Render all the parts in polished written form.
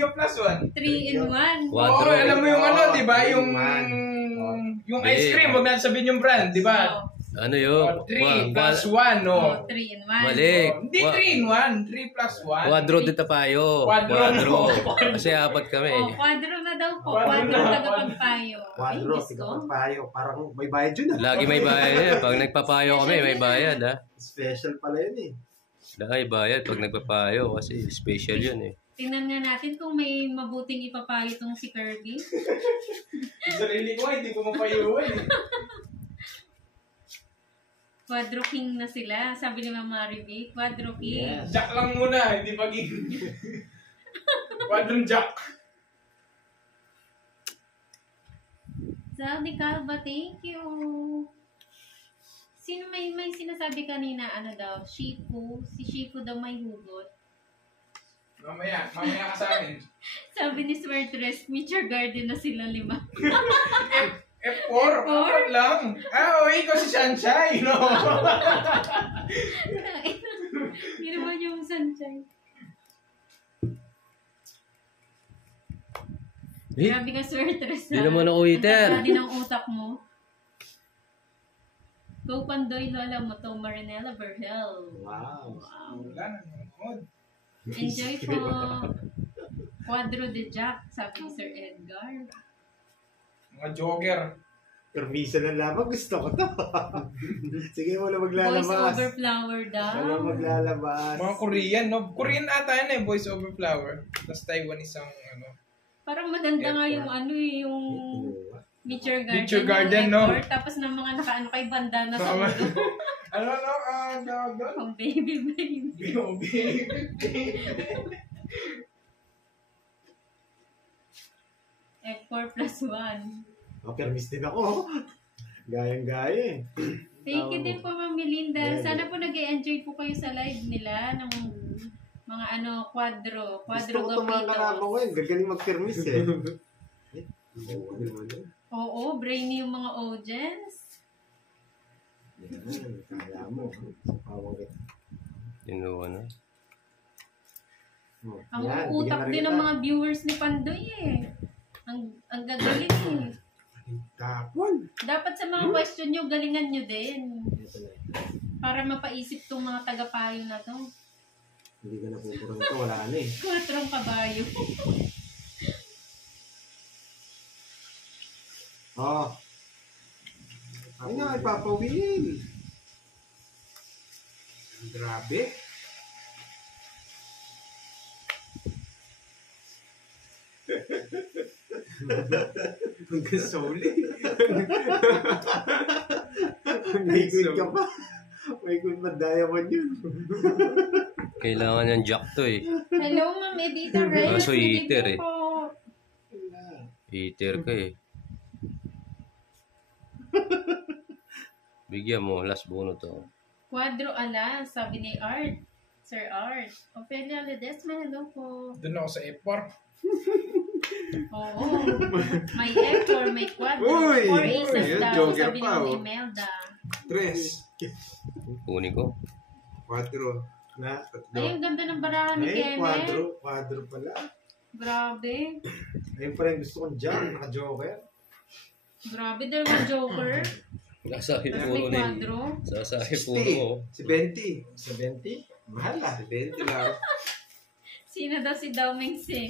Trio plus 1. 3 in 1. Oo, alam mo yung ano, di ba? Yung ice cream, huwag natin sabihin yung brand, di ba? Ano yun? 3 plus 1, no? 3 in 1. Mali. Hindi 3 in 1, 3 plus 1. Quadro de tapayo. Quadro. Kasi apat kami. Quadro na daw po. Quadro tagapagpayo. Quadro, tagapagpayo. Parang may bayad yun Lagi may bayad eh. Pag nagpapayo kami, may bayad ha. Special pala yun eh. Lagi bayad pag nagpapayo kasi special yun eh. Tingnan nga natin kung may mabuting ipapayo itong si Kirby. Sarili ko, hindi ko mapayuan. Quadro King na sila. Sabi ni Mama Mariby, Quadro King. Yes. Jack lang muna, hindi paging. Quadrong Jack. Sabi Calva, thank you. Sino may sinasabi kanina, ano daw, Shifu. Si Shifu daw may hugot. Mamaya ka sa akin. Sabi ni Smartress, Nature Garden na sila 5. F4, apat lang. Ikaw si Sunshine, no? Hindi naman yung Sunshine. Grabe ka, Smartress. Hindi naman ako eater. Ang din ang utak mo. Go Pandoy, Lola Moto, Marinela Verhel. Wow. Wala na nanonood. Enjoy po. Quadro de Jack, sabi ni Sir Edgar. Mga jogger. Permisa ng lamang, gusto ko to. Sige, wala Voice maglalabas. over flower daw. Wala maglalabas. Mga Korean, no? Korean ata yan eh, Voice Over Flower. Tapos Taiwan isang, ano. Parang maganda nga yung ano eh, yung Nature Garden. Nature Garden, no? Tapos ng mga nakaano kay bandana sa ulo. Ano, tawag doon? Pang baby. F4 plus 1. Permis din ako. Gayang-gaya eh. Thank you din po, Ma'am Melinda. Yeah. Sana po nag-enjoy po kayo sa live nila ng mga ano, quadro Gusto ko itong mga gapitos. kalabang ko yun. Gagaling mag-permis eh. Oo, brainy yung mga audience. Yan, kaya mo. Pawagit. Inuwa na. Ang utak din ng mga viewers ni Pandoy eh. Ang gagaling eh. Tapon. Dapat sa mga question nyo, galingan nyo din. Para mapaisip tong mga tagapayo na to. Hindi ka napupurang ito. Wala na eh. 4 kabayo. Ay na, ipapawin. Grabe. Hanggang soli. May good ka pa. May good pa diamond yun. Kailangan yung jack to eh. Hello, Ma'am Edita Reyes. Kaso eater eh. Po. Eater ka eh. Bigyan mo, last bono to. Quadro ala, sabi ni Art. Sir Art. Ophelia Ledesma, hello po. Doon ako sa F4. Oo. May F4, may Quadro. Uy! 4 aces Uy, daw, joker sabi pa, ni oh. Imelda. 3. Kunin ko. 4. Na, Ay, ang ganda ng barahan ni Kenneth. Quadro pala. Grabe. Ayun pala yung gusto kong jam, naka-joker. Grabe, dalawang joker. Nasahin Tapos puno may ni. quadro. Sasahin puno mo. Si 20. Si 20? Mahal ah. Si 20 lang. Sino daw si Dauming si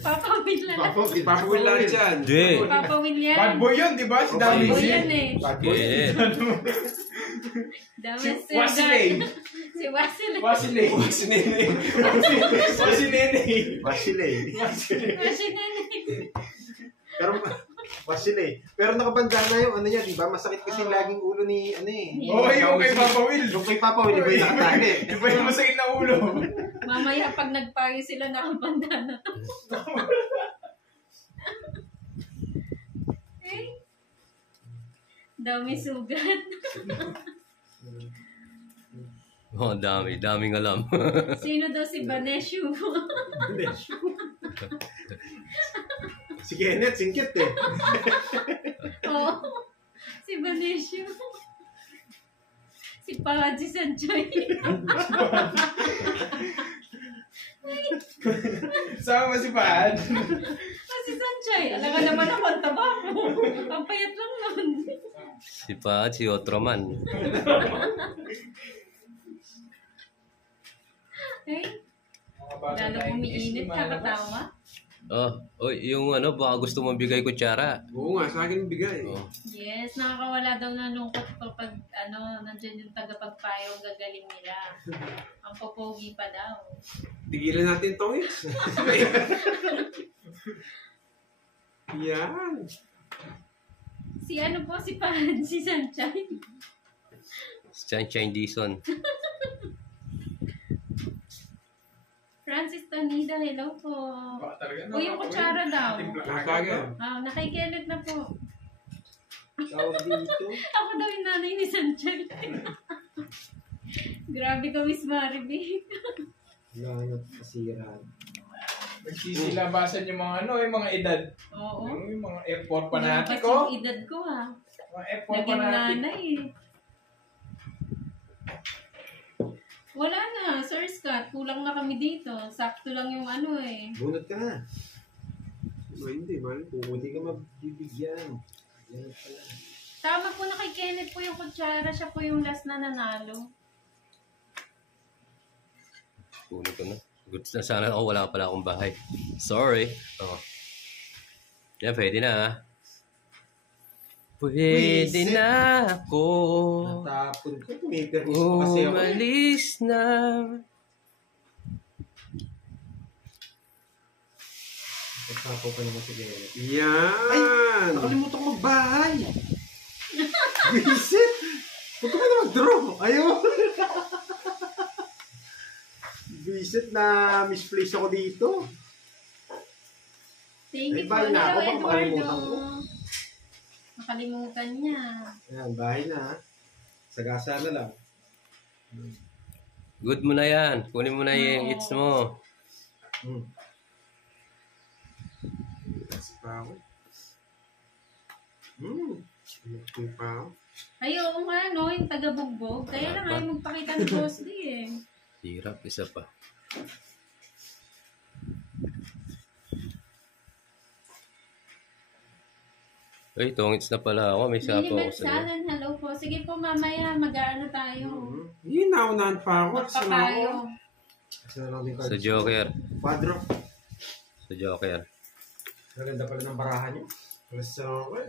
Papa Will na. Papa Will lang dyan. Hindi. Papa Will yan. Bad boy yun, di ba? Si Bad Dami. boy yan eh. Bad boy. Yeah. Dami Si Wasilay. Si Wasilay. Wasilay. Wasilay. Wasilay. Wasilay. Pero Wasilay. Pero nakabanda na yung ano niya, di ba? Masakit kasi laging ulo ni ano eh. Oo, yung kay Papa Will. Yung kay Papa Will, iba yung nakatali. Iba yung masakit na ulo. Mamaya pag nagpayo sila nakabanda na to. Eh? Dami sugat. Oh, daming alam. Sino daw si Baneshu? Si Kenneth, singkit eh. Oo. Si Baneshu. Si Pahaji Sanchoy. Sama si Paan. Si Sanchay, alam ka naman ako, ang taba mo. Ang payat lang nun. Si Paad, si Otroman. Eh, lalo umiinit, kakatawa. Yung ano, baka gusto mong bigay kutsara. Oo nga, sa akin bigay. Oh. Yes, nakakawala daw ng lungkot kapag nandyan yung tagapagpayo, ang gagaling nila. Ang popogi pa daw. Tigilan natin tong hits. Yan. Si ano po, si Pan, si Sanchay. Si Chan Dison. Francis Tonida, hello po. O yung kutsara daw. Nakagad. Nakikinig na po. Tawag dito. Ako daw yung nanay ni Sanchay. Grabe ka, Miss Maribig. Langat kasiraan. Nagsisilabasan yung mga yung mga edad. Oo. Yung mga F4 Kasi panatiko. yung edad ko Mga F4 Naging panatiko. nanay eh. Wala na, Sir Scott. Kulang na kami dito. Sakto lang yung Bunot ka na. Hindi, man. Kung hindi ka mabibigyan. Bunot ka na. Tama po na kay Kenneth po yung kutsara. Siya po yung last na nanalo. Kunin ko na. Good na sana ako, wala pala akong bahay. Sorry. Yan, pwede na ha. Pwede Wisit. na ako. Natapon ko. Pumipermis ko kasi ako. Umalis na. Nagtapo pa naman si Gerrit. Yan! Ay! Nakalimutan ko magbahay! Visit! Huwag ka ba na mag-draw? Ayaw! Visit na misplace ako dito. Thank you Ay, po, bahay na ako, Leo baka makalimutan ko. Eduardo. Nakalimutan niya. Ayan, bahay na ha. Sagasa na lang. Good mo na yan. Kunin mo na yung Oo. hits mo. Kasi pa ako. Ito pa ako. Ay, oo nga, no? Yung taga-bugbog. Kaya lang ayaw magpakita ni Boss D eh. Hirap, isa pa. Ay, tongits na pala ako. May sapo ako Minimum sa iyo. Salan, hello po. Sige po, mamaya, mag-ano tayo. Yun, naunahan pa ako. Saan ako? Magpapayo. Saan lang din Sa Joker. Quadro. Sa Joker. Maganda pala ng barahan niyo. Wala sa ako eh.